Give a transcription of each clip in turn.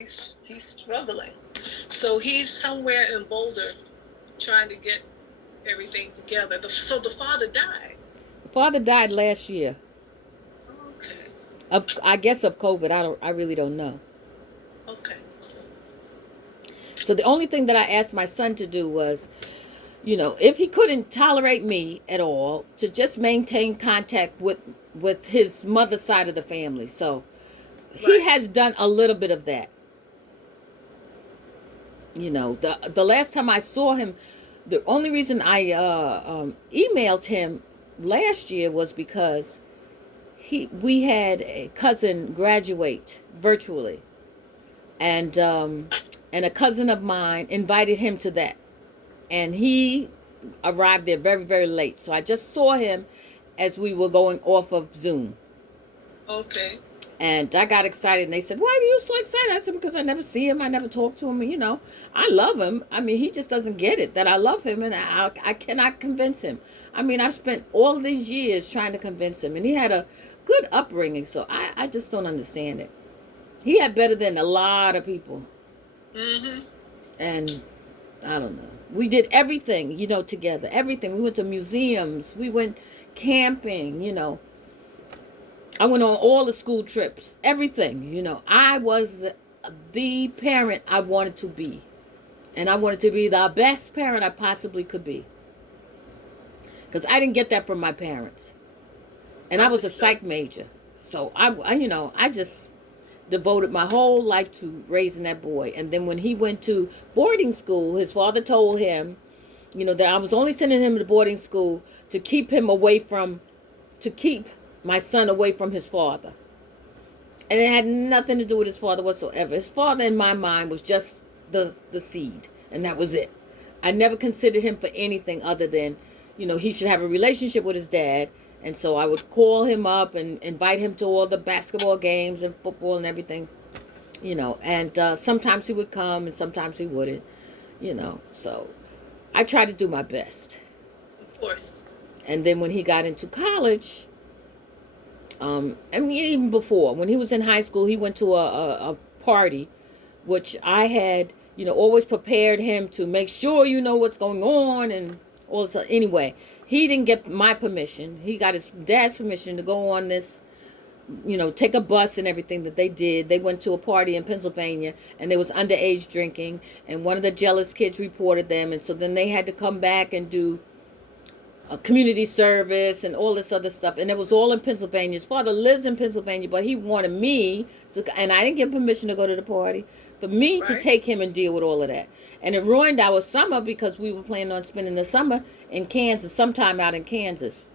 he's struggling. So he's somewhere in Boulder trying to get everything together. So the father died. Father died last year. Okay. I guess of COVID. I really don't know. Okay. So the only thing that I asked my son to do was, if he couldn't tolerate me at all, to just maintain contact with his mother's side of the family. So he Right. has done a little bit of that. The last time I saw him, the only reason I emailed him last year was because we had a cousin graduate virtually, and a cousin of mine invited him to that, and he arrived there very, very late. So I just saw him as we were going off of Zoom. Okay. And I got excited, and they said, "Why are you so excited?" I said, "Because I never see him, I never talk to him, and I love him. I mean, he just doesn't get it that I love him, and I cannot convince him. I mean, I've spent all these years trying to convince him, and he had a good upbringing, so I just don't understand it. He had better than a lot of people, Mm-hmm. and I don't know. We did everything, together. Everything. We went to museums. We went camping. I went on all the school trips. Everything. I was the parent I wanted to be, and I wanted to be the best parent I possibly could be, because I didn't get that from my parents, and I was a Understood. psych major, so I just devoted my whole life to raising that boy. And then when he went to boarding school, his father told him, that I was only sending him to boarding school to keep him away from, to keep my son away from his father. And it had nothing to do with his father whatsoever. His father, in my mind, was just the seed, and that was it. I never considered him for anything other than, he should have a relationship with his dad. And so I would call him up and invite him to all the basketball games and football and everything, and sometimes he would come and sometimes he wouldn't, So I tried to do my best. Of course. And then when he got into college, I mean, even before, when he was in high school, he went to a party, which I had, always prepared him to make sure you know what's going on and all this. Anyway, he didn't get my permission. He got his dad's permission to go on this, take a bus and everything that they did. They went to a party in Pennsylvania, and there was underage drinking, and one of the jealous kids reported them, and so then they had to come back and do a community service and all this other stuff. And it was all in Pennsylvania. His father lives in Pennsylvania, but he wanted me to, and I didn't give permission to go to the party, for me to Right. take him and deal with all of that. And it ruined our summer because we were planning on spending the summer in Kansas, sometime out in Kansas.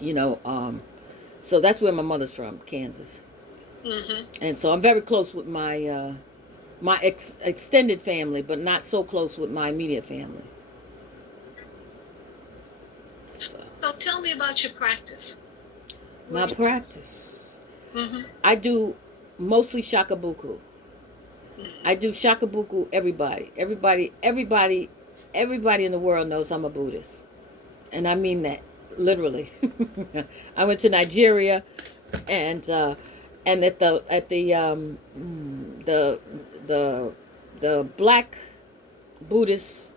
You know, um, so that's where my mother's from, Kansas. Mm-hmm. And so I'm very close with my extended family, but not so close with my immediate family. So So tell me about your practice. What my do you? practice. Mm-hmm. I do mostly shakabuku. I do shakabuku. Everybody in the world knows I'm a Buddhist, and I mean that literally. I went to Nigeria, and the the the black Buddhist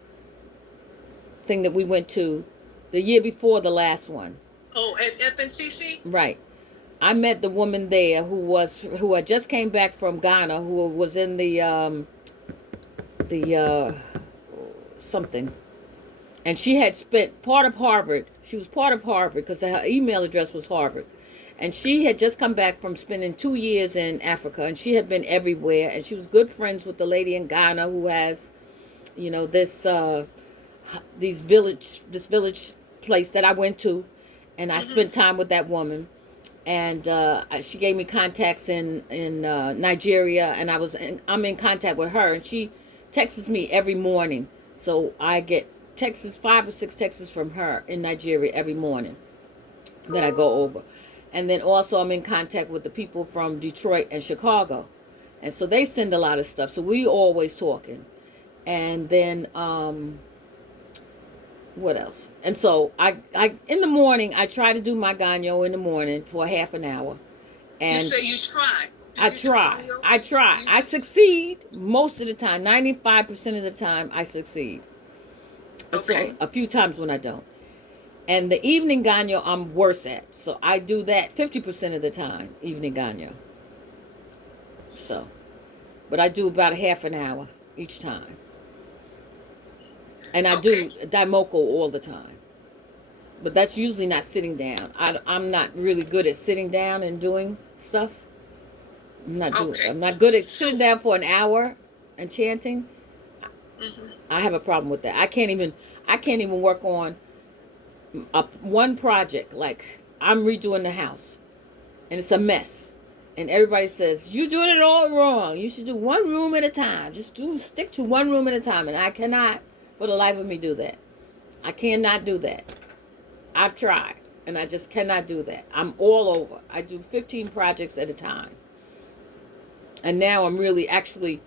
thing that we went to the year before the last one. Oh, at FNCC. Right. I met the woman there who had just came back from Ghana, who was in the something, and she had spent part of Harvard. She was part of Harvard because her email address was Harvard, and she had just come back from spending 2 years in Africa, and she had been everywhere, and she was good friends with the lady in Ghana who has, this this village place that I went to, and I Mm-hmm. spent time with that woman, and she gave me contacts in Nigeria, and I'm in contact with her, and she texts me every morning, so I get texts, 5 or 6 texts from her in Nigeria every morning that I go over, and then also I'm in contact with the people from Detroit and Chicago, and so they send a lot of stuff, so we always talking, and then what else? And so I in the morning I try to do my ganyo in the morning for half an hour, You and say you try. Do I you do try. Ganyo? I try. You I do, succeed most of the time. 95% of the time, I succeed. So okay. a few times when I don't. And the evening Ganyo, I'm worse at. So I do that 50% of the time, evening Ganyo. So, but I do about a half an hour each time. And I Okay. do Daimoko all the time. But that's usually not sitting down. I'm not really good at sitting down and doing stuff. Okay. I'm not good at sitting So, down for an hour and chanting. mhm. I have a problem with that. I can't even work on one project. Like I'm redoing the house and it's a mess. And everybody says, "You doing it all wrong. You should do one room at a time. Just stick to one room at a time." And I cannot for the life of me do that. I cannot do that. I've tried and I just cannot do that. I'm all over. I do 15 projects at a time. And now I'm really actually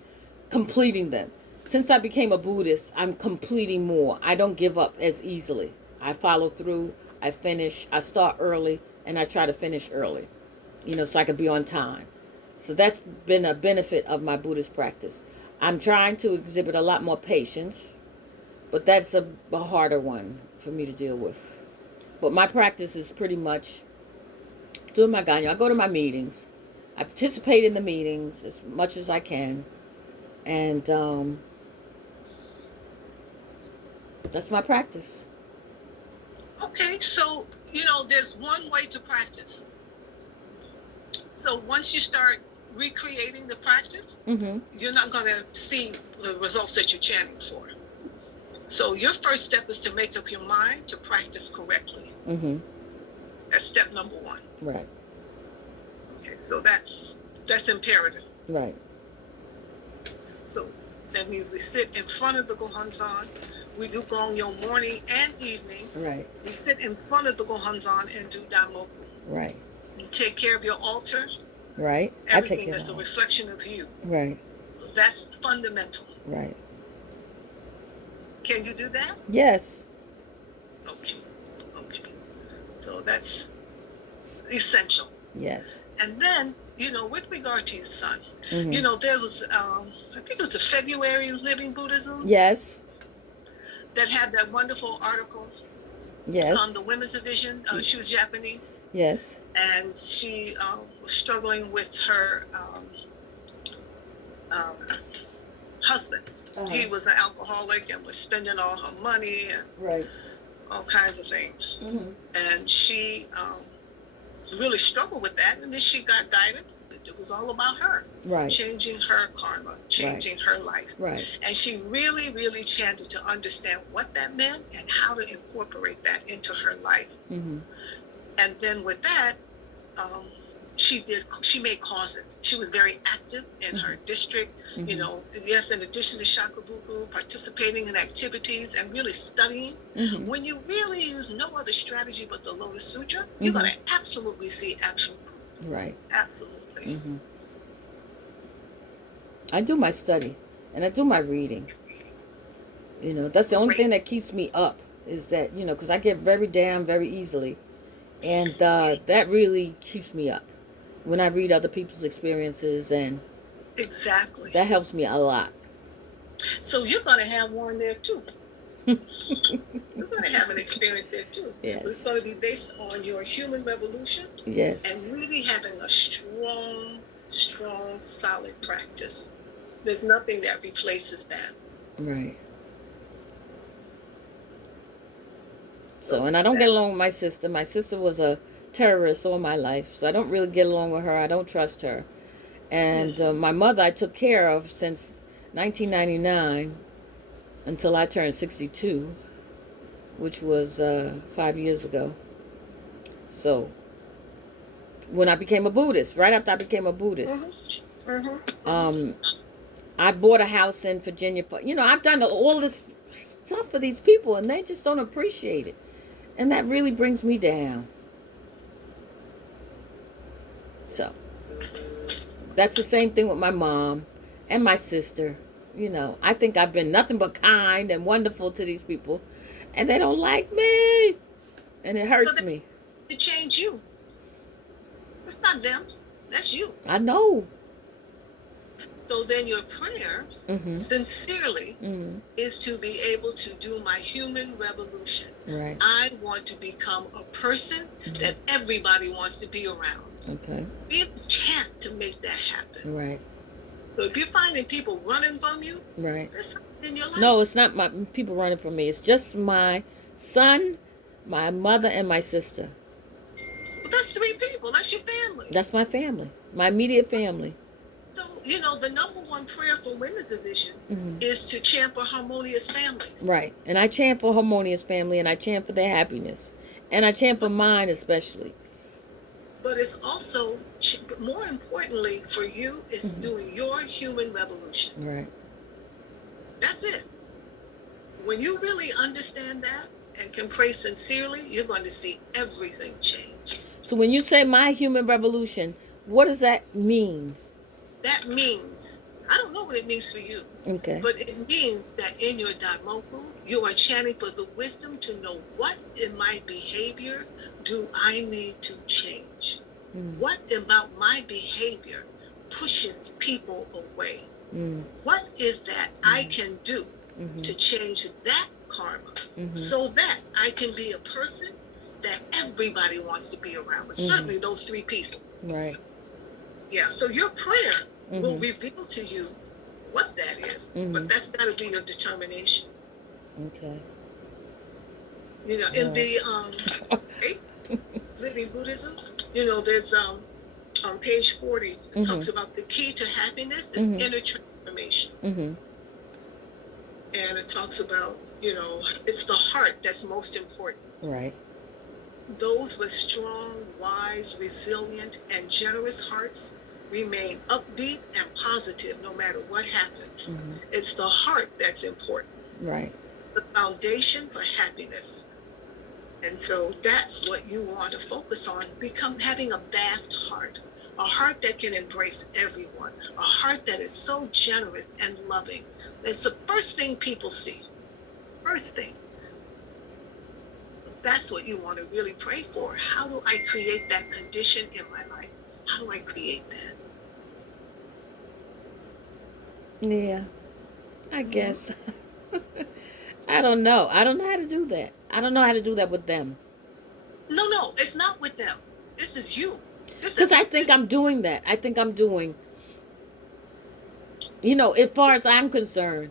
completing them. Since I became a Buddhist, I'm completing more. I don't give up as easily. I follow through, I finish, I start early, and I try to finish early, so I could be on time. So that's been a benefit of my Buddhist practice. I'm trying to exhibit a lot more patience, but that's a harder one for me to deal with. But my practice is pretty much doing my Ganyo. I go to my meetings. I participate in the meetings as much as I can. And that's my practice. Okay. So, there's one way to practice. So once you start recreating the practice, Mm-hmm. you're not going to see the results that you're chanting for. So your first step is to make up your mind to practice correctly. Mm-hmm. That's step number one. Right. Okay, so that's imperative. Right. So that means we sit in front of the Gohansen. We do Gongyo morning and evening. Right. We sit in front of the Gohansen and do Daimoku. Right. You take care of your altar. Right. Everything that's a reflection of you. Right. That's fundamental. Right. Can you do that? Yes. Okay. Okay. So that's essential. Yes. And then, with regard to your son, Mm-hmm. There was, I think it was the February Living Buddhism. Yes. That had that wonderful article. Yes. On the women's division. She was Japanese. Yes. And she was struggling with her husband. Uh-huh. He was an alcoholic and was spending all her money and right. all kinds of things. Mm-hmm. And she really struggled with that. And then she got guidance. It was all about her. Right. Changing her karma, changing her life. Right. And she really, really chanted to understand what that meant and how to incorporate that into her life. Mm-hmm. And then with that, she made causes. She was very active in her district, Mm-hmm. Yes, in addition to Shakubuku, participating in activities and really studying. Mm-hmm. When you really use no other strategy but the Lotus Sutra, you're going to absolutely see actual proof. Right. Absolutely. Mm-hmm. I do my study and I do my reading. That's the only thing that keeps me up is that, because I get very down very easily. And that really keeps me up when I read other people's experiences, and exactly that helps me a lot. So you're going to have one there too. You're going to have an experience there too. Yes. It's going to be based on your human revolution. Yes. And really having a strong, solid practice. There's nothing that replaces that. Right. So, and I don't get along with my sister. My sister was a terrorist all my life, so I don't really get along with her. I don't trust her. And my mother I took care of since 1999 until I turned 62, which was 5 years ago. So, when I became a Buddhist, right after I became a Buddhist, I bought a house in Virginia. I've done all this stuff for these people, and they just don't appreciate it. And that really brings me down. So, that's the same thing with my mom and my sister. I think I've been nothing but kind and wonderful to these people, and they don't like me, and it hurts me. To change you. It's not them. That's you. I know. So then your prayer, sincerely, is to be able to do my human revolution. Right. I want to become a person that everybody wants to be around. Okay. Be able to chant to make that happen. Right. So if you're finding people running from you, right. there's something in your life. No, it's not my people running from me. It's just my son, my mother, and my sister. But that's 3 people. That's your family. That's my family. My immediate family. So, the number one prayer for Women's Division is to chant for harmonious families. Right. And I chant for harmonious family, and I chant for their happiness. And I chant for mine especially. But it's also, more importantly for you, it's doing your human revolution. Right. That's it. When you really understand that and can pray sincerely, you're going to see everything change. So when you say my human revolution, what does that mean? That means, I don't know what it means for you. Okay. But it means that in your daimoku, you are chanting for the wisdom to know what in my behavior do I need to change. What about my behavior pushes people away? What is that I can do to change that karma so that I can be a person that everybody wants to be around, but certainly those 3 people. Right. Yeah, so your prayer will reveal to you what that is, but that's got to be your determination. Okay. In the Living Buddhism, there's on page 40, it talks about the key to happiness is inner transformation. And it talks about, it's the heart that's most important. Right. Those with strong, wise, resilient, and generous hearts remain upbeat and positive no matter what happens. It's the heart that's important. Right. The foundation for happiness. And so that's what you want to focus on. Having a vast heart. A heart that can embrace everyone. A heart that is so generous and loving. It's the first thing people see. First thing. That's what you want to really pray for. How do I create that condition in my life? How do I create that? Yeah, I guess. I don't know. I don't know how to do that. I don't know how to do that with them. No, it's not with them. This is you. Because I think I'm doing that. I think I'm doing, as far as I'm concerned,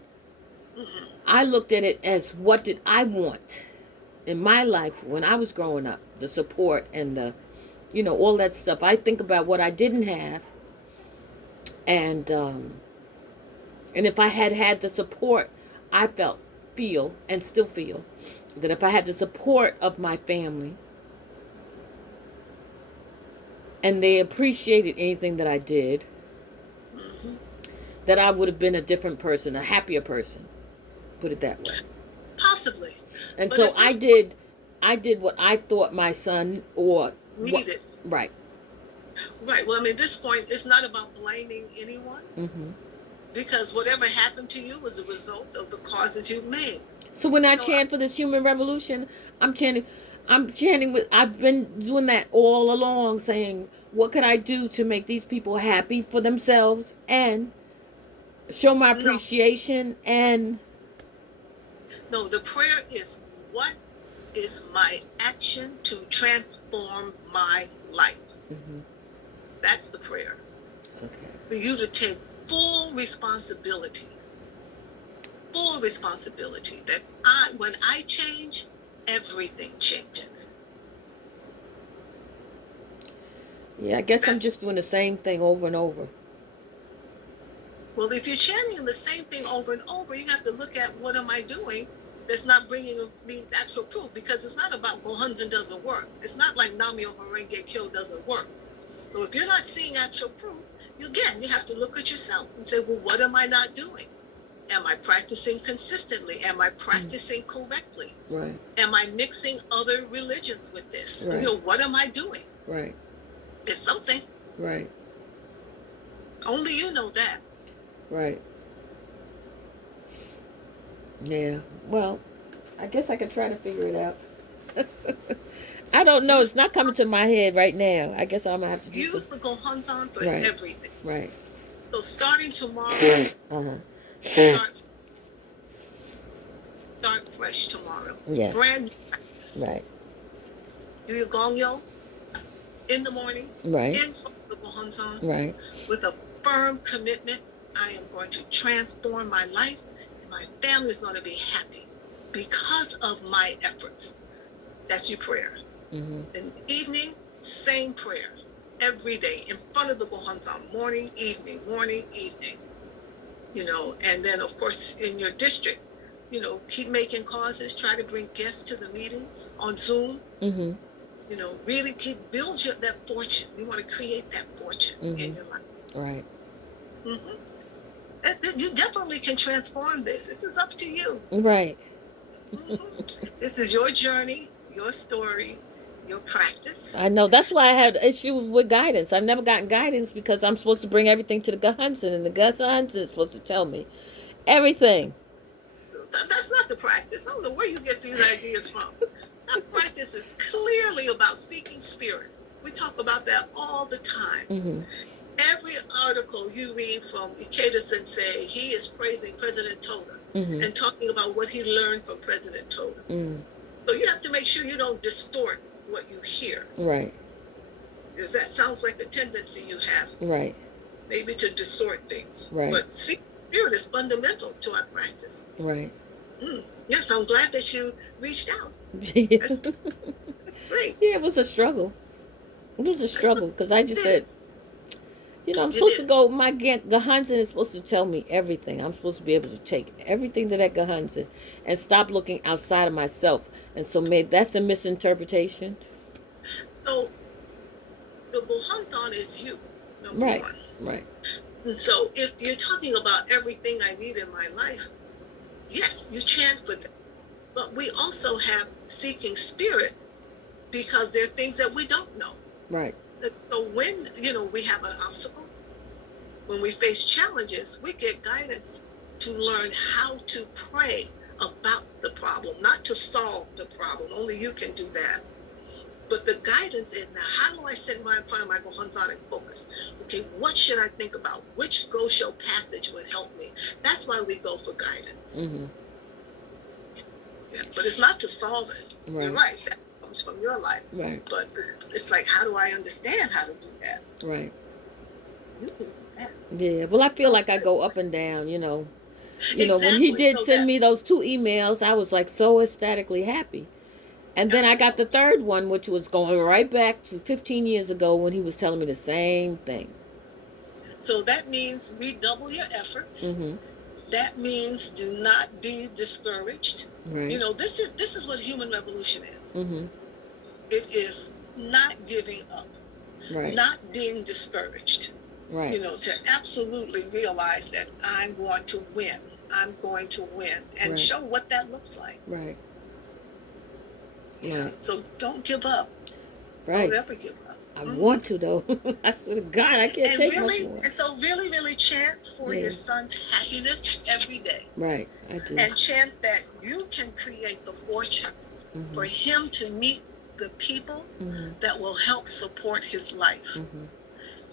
I looked at it as what did I want in my life when I was growing up, the support and the, all that stuff. I think about what I didn't have, and if I had the support, I feel, and still feel, that if I had the support of my family, and they appreciated anything that I did, that I would have been a different person, a happier person, put it that way. Possibly. And but so I did what I thought my son needed. Right. Right. Well, at this point, it's not about blaming anyone. Because whatever happened to you was a result of the causes you made. So when I chant for this human revolution, I'm chanting I've been doing that all along, saying, what can I do to make these people happy for themselves and show my appreciation and... No, the prayer is, what is my action to transform my life? That's the prayer. Okay. For you to take full responsibility that when I change, everything changes. Yeah, I guess I'm just doing the same thing over and over. Well, if you're chanting the same thing over and over, you have to look at, what am I doing that's not bringing me actual proof? Because it's not about Gohansen doesn't work. It's not like Namyo Horenge Kyo doesn't work. So if you're not seeing actual proof, you have to look at yourself and say, well, what am I not doing? Am I practicing consistently? Am I practicing correctly? Right. Am I mixing other religions with this? Right. What am I doing? Right. It's something. Right. Only you know that. Right. Yeah. Well, I guess I could try to figure it out. I don't know. It's not coming to my head right now. I guess I'm going to have to do use the Gohansen for right. everything. Right. So starting tomorrow, Uh-huh. start fresh tomorrow. Yes. Brand new practice. Right. Do your gongyo in the morning, Right. in front of the Gohansen, Right. with a firm commitment. I am going to transform my life, and my family is going to be happy because of my efforts. That's your prayer. In the evening, same prayer every day in front of the Gohansen, morning, evening, morning, evening. And then of course in your district, keep making causes, try to bring guests to the meetings on Zoom. Really build that fortune. You want to create that fortune in your life. Right. You definitely can transform this. This is up to you. Right. This is your journey, your story, your practice. I know. That's why I had issues with guidance. I've never gotten guidance because I'm supposed to bring everything to the Gohansen, and the Gohansen is supposed to tell me everything. That's not the practice. I don't know where you get these ideas from. That practice is clearly about seeking spirit. We talk about that all the time. Every article you read from Ikeda Sensei, he is praising President Toda and talking about what he learned from President Toda. So you have to make sure you don't distort what you hear. Right. Because that sounds like a tendency you have. Right. Maybe to distort things. Right. But seeking spirit is fundamental to our practice. Right. Yes, I'm glad that you reached out. That's great. Yeah, it was a struggle. It was a struggle because I just said, I'm supposed to go. My Gohansen is supposed to tell me everything. I'm supposed to be able to take everything to that Gohansen and stop looking outside of myself. And so maybe that's a misinterpretation. So the Gohansen is you, number Right. one. Right. And so if you're talking about everything I need in my life, yes, you chant for that. But we also have seeking spirit because there are things that we don't know. Right. So when, we have an obstacle, when we face challenges, we get guidance to learn how to pray about the problem, not to solve the problem. Only you can do that. But the guidance is now, how do I sit in front of my Gohansen and focus? Okay, what should I think about? Which Gosho passage would help me? That's why we go for guidance. Yeah, but it's not to solve it. Right. You're right. That comes from your life. Right. But it's like, how do I understand how to do that? Right. You can do that. Yeah. Well, I feel like I go up and down, Exactly. When he did send me those 2 emails, I was like so ecstatically happy. And then I got the third one, which was going right back to 15 years ago when he was telling me the same thing. So that means redouble your efforts. That means do not be discouraged. Right. This is what human revolution is. It is not giving up. Right. Not being discouraged. Right. To absolutely realize that I'm going to win. I'm going to win. And show what that looks like. Right. Yeah. Right. So don't give up. Right. Don't ever give up. I want to, though. I swear to God, I can't take much more. And so really, really chant for your son's happiness every day. Right, I do. And chant that you can create the fortune for him to meet the people that will help support his life.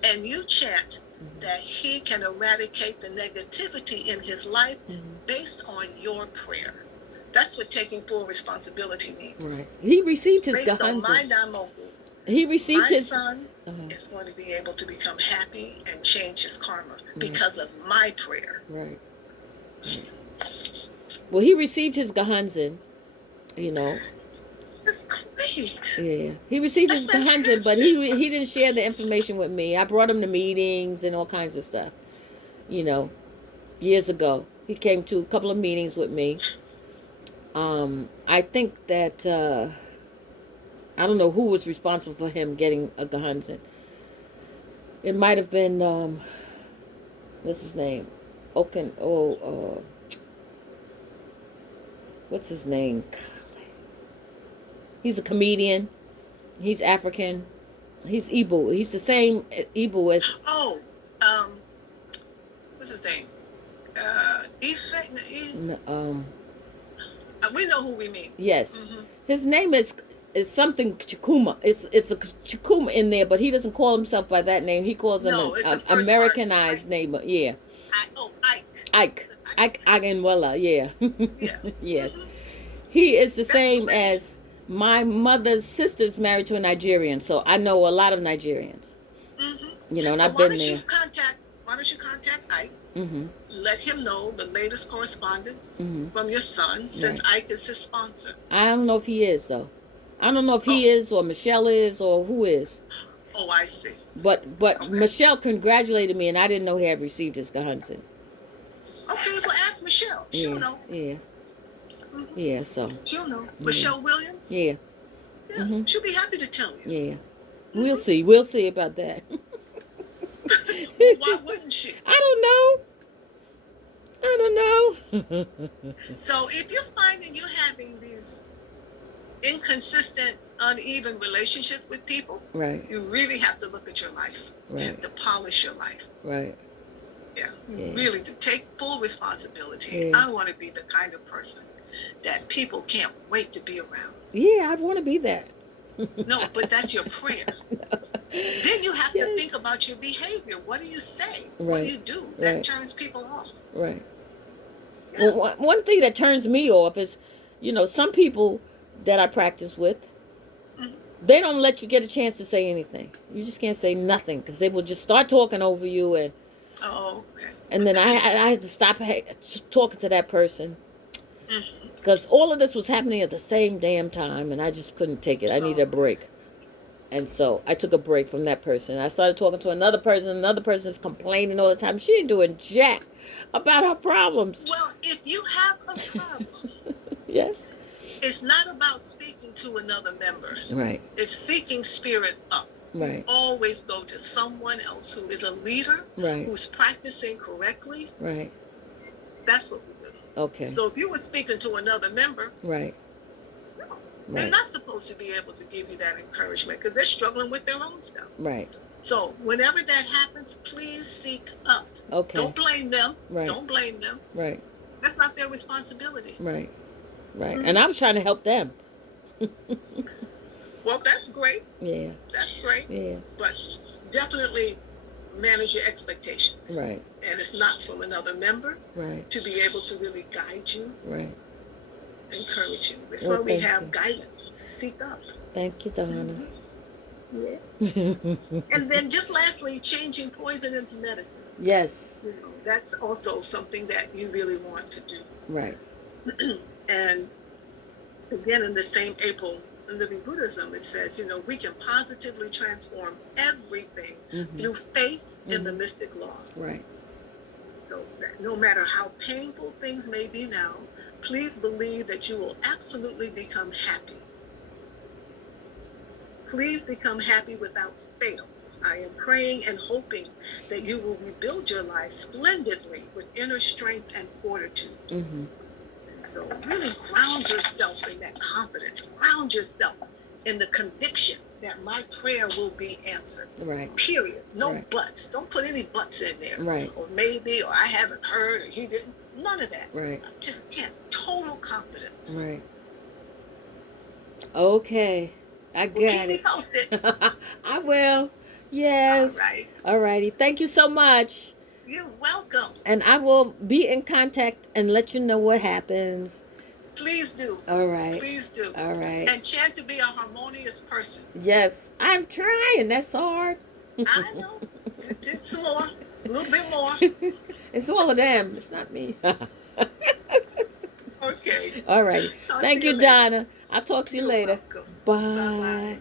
And you chant that he can eradicate the negativity in his life based on your prayer. That's what taking full responsibility means. Right. He received his Based Gohansen. on my Daimoku. He received my his... son is going to be able to become happy and change his karma because of my prayer. Right. Well, he received his Gohansen, That's great. Yeah. He received his Gohansen, but he didn't share the information with me. I brought him to meetings and all kinds of stuff, years ago. He came to a couple of meetings with me. I think that I don't know who was responsible for him getting a Gohansen. It might have been what's his name? What's his name? He's a comedian. He's African. He's Igbo. He's the same Igbo as... what's his name? We know who we mean. Yes. His name is... It's something Chikuma. It's a Chikuma in there, but he doesn't call himself by that name. He calls him No, an it's the first part. Americanized name. Yeah, Ike. Ike. Is it Ike Agenwella. Yeah. Yeah. Yes. Hmm. He is the That's same great. as my mother's sister's married to a Nigerian, so I know a lot of Nigerians. Hmm. And So I've been there. why don't you contact Ike? Mm-hmm. Let him know the latest correspondence Mm-hmm. from your son, since Right. Ike is his sponsor. I don't know if he is though. I don't know if Oh, he is or Michelle is or who is. oh, I see. But Okay. Michelle congratulated me, and I didn't know he had received his Gohansen. Okay, well, ask Michelle. She'll Yeah, know. yeah, Hmm. yeah. So She'll know. yeah, Michelle Williams? yeah, Yeah, mm-hmm. she'll be happy to tell you. Yeah. We'll Hmm. see. We'll see about that. Well, why wouldn't she? I don't know. I don't know. So if you're finding you're having these inconsistent, uneven relationships with people, Right. you really have to look at your life. You have Right. to polish your life. Right. Yeah, Yeah. really to take full responsibility. Yeah. I want to be the kind of person that people can't wait to be around. Yeah, I'd want to be that. No, but that's your prayer. Then you have to think Yes. about your behavior. What do you say? Right. What do you do? That Right. turns people off. Right. Yeah. Well, one thing that turns me off is, some people that I practice with, Mhm. they don't let you get a chance to say anything. You just can't say nothing because they will just start talking over you, Oh, okay. and then I had to stop talking to that person Mhm. because all of this was happening at the same damn time, and I just couldn't take it. I needed a Oh, break. And so I took a break from that person. I started talking to another person. Another person is complaining all the time. She ain't doing jack about her problems. well, if you have a problem, Yes. it's not about speaking to another member. Right. It's seeking spirit up. You Right. always go to someone else who is a leader, Right. who's practicing correctly. Right. That's what we do. Okay. So if you were speaking to another member, Right. no, they're Right. not supposed to be able to give you that encouragement because they're struggling with their own stuff. Right. So whenever that happens, please seek up. Okay. Don't blame them. Right. Don't blame them. Right. That's not their responsibility. Right. Right. Mhm. And I was trying to help them. Well, that's great. Yeah. That's great. Yeah. But definitely manage your expectations. Right. And if not from another member, Right. to be able to really guide you, Right. encourage you. That's Well, why we thank have you. guidance. Seek up. Thank you, Donna. Yeah. And then just lastly, changing poison into medicine. Yes. That's also something that you really want to do. Right. And again, in the same April Living Buddhism, it says, we can positively transform everything Mm-hmm. through faith in the Mhm. mystic law. Right. So that no matter how painful things may be now, please believe that you will absolutely become happy. Please become happy without fail. I am praying and hoping that you will rebuild your life splendidly with inner strength and fortitude. Mm-hmm. So really ground yourself in that confidence. Ground yourself in the conviction that my prayer will be answered. Right. Period. No Right. buts. Don't put any buts in there. Right. Or maybe, or I haven't heard, or he didn't. None of that. Right. Just total confidence. Right. Okay. I Well, got keep me it. posted. I will. Yes. All right. All righty. Thank you so much. You're welcome. And I will be in contact and let you know what happens. Please do. All right. Please do. All right. And chant to be a harmonious person. Yes. I'm trying. That's hard. I know. It's more. A little bit more. It's all of them. It's not me. Okay. All right. Talk Thank to you you, later. Donna. I'll talk to you You're later. welcome. Bye. Bye-bye.